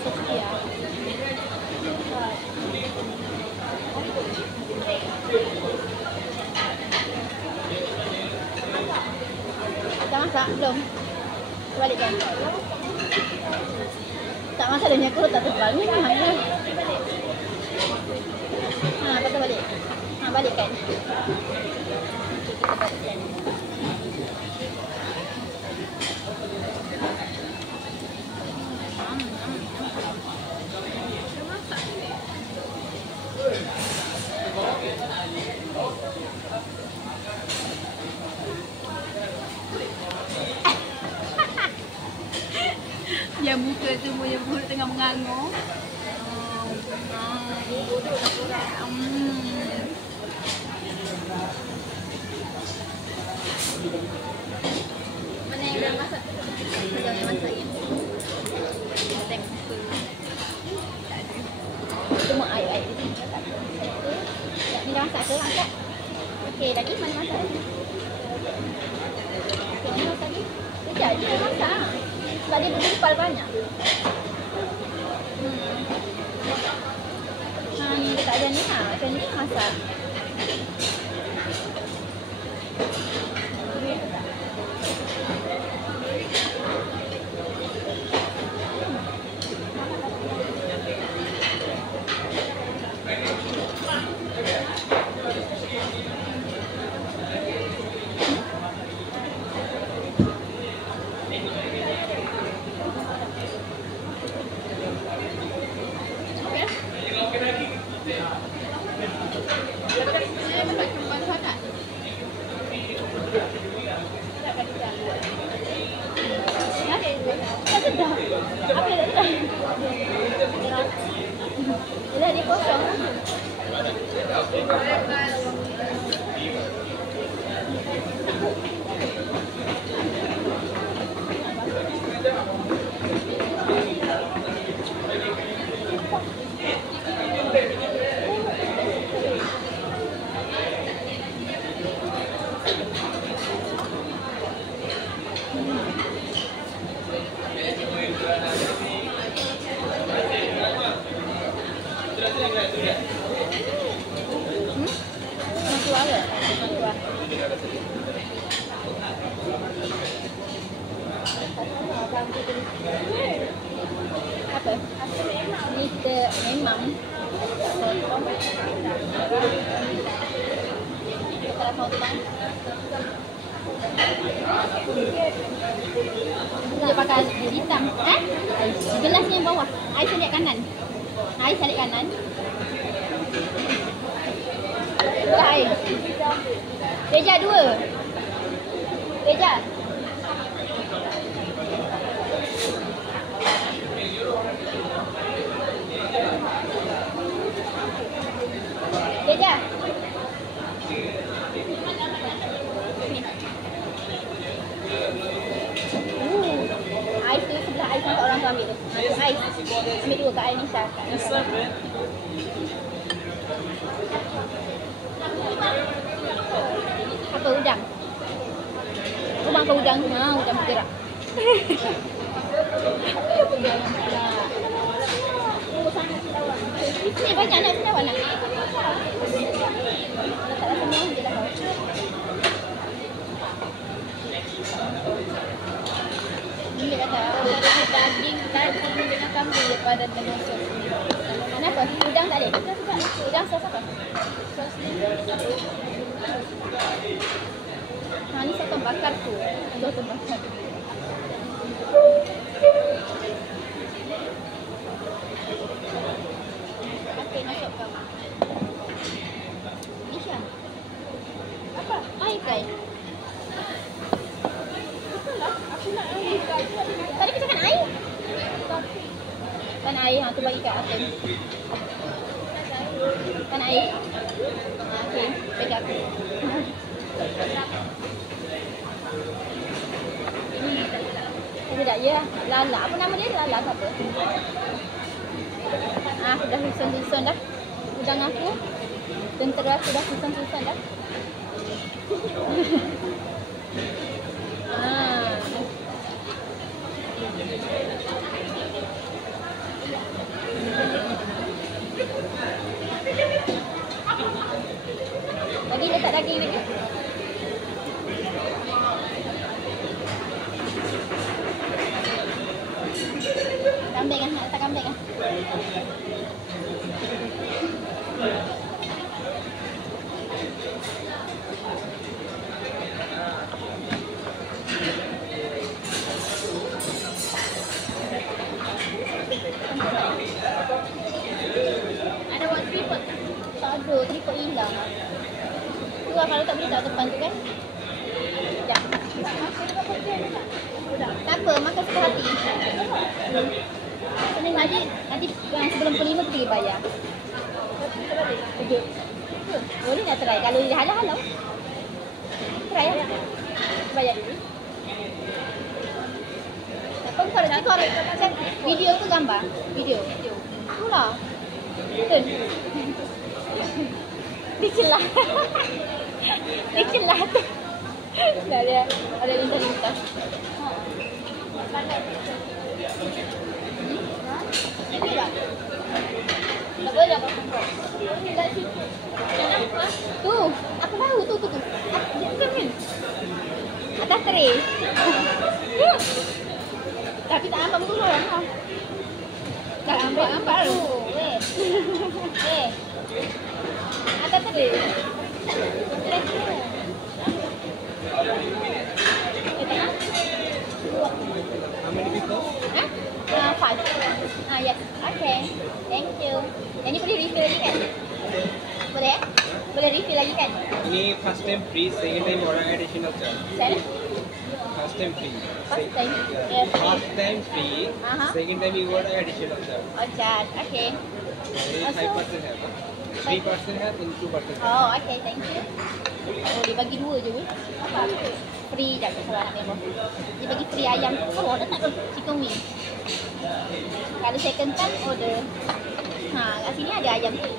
Setia. Dah masak belum? Balikkan. Tak masalahnya aku tak tebal ni memang lah. Patah balik. Balikkan. Okay, kita balikkan. Yang muka semua, yang mulut tengah mengangur. Mana yang dah masak? Jangan masak ya. Tengok muka. Tak ada. Cuma air-air di sini. Ni dah masak ke? Angkat. Okey, lagi mana masak lagi? Okey, mana masak lagi? Sekejap je masak. Sebab dia bergumpal banyak. Ni dia tak ada ni lah. Macam ni masak. Yelah, dia kosong. Apa? Ni kita memang kalau mau tuang dia pakai hitam. Gelas ni yang bawah. Air salib kanan. Air salib kanan. Belah air. Reja 2. Reja. Reja. Ais tu sebelah ais untuk orang tu ambil tu. Ais. Ambil 2 kat air Nisa. Apa udang? Ubang ke udang tu. Udang bergerak. Ni banyak nak senawar nak. Letaklah semua je lah. Ini kata daging dengan kambing daripada dengan sos. Kenapa? Udang tak ada? Udang sos apa? Sos ni. Ni sotong bakar tu. Sotong bakar. Okey, masuk kau. Nisha. Apa? Air kai. Itulah, aku nak air kai. Tadi kita kan air? Kan air, tu bagi kat Atem. Kan air. Okey, pegang aku. Tidak ya, Lala. Apa nama dia? Lala apa? Dah susun-susun dah. Udang aku. Tentera aku dah susun-susun dah. cantik kan? Ada buat tripod tak? Tak ada, tripod hilang. Tu lah kalau tak boleh tak depan tu kan? Sekejap. Tak apa, makan suka hati. Nanti sebelum pukul 5 pergi bayar. Kejut. Boleh nak try? Kalau dia halau-halau. Try lah. Bayar dulu. Tak apa, kau ada video tu gambar? Video. Itulah. Betul. Dia celah. Dia celah tu. Dah dia ada lintas-lintas. Ini tak? Tak boleh apa pun. Kat situ. Tu, aku tahu tu. Kan? Atas tray. Tapi tak nampak betul orang tau. Tak nampak tu. Weh. Atas tray. How many people? Five. Yes. Okay. Thank you. Yang ni boleh refill lagi kan? Boleh? Boleh refill lagi kan? Ini first time free, second time orang additional charge. Saya? First time free. First time? Yeah. Yes. First time free, second time you got additional charge. Oh, charge. Okay. Only 5% have. 3% have and 2% have. Oh, okay. Thank you. Oh, dia bagi dua je weh. Apa? Free je kalau nak memang. Dia bagi free ayam. Oh, dah tak chicken wing. Kalau second time order. Kat sini ada ayam tu.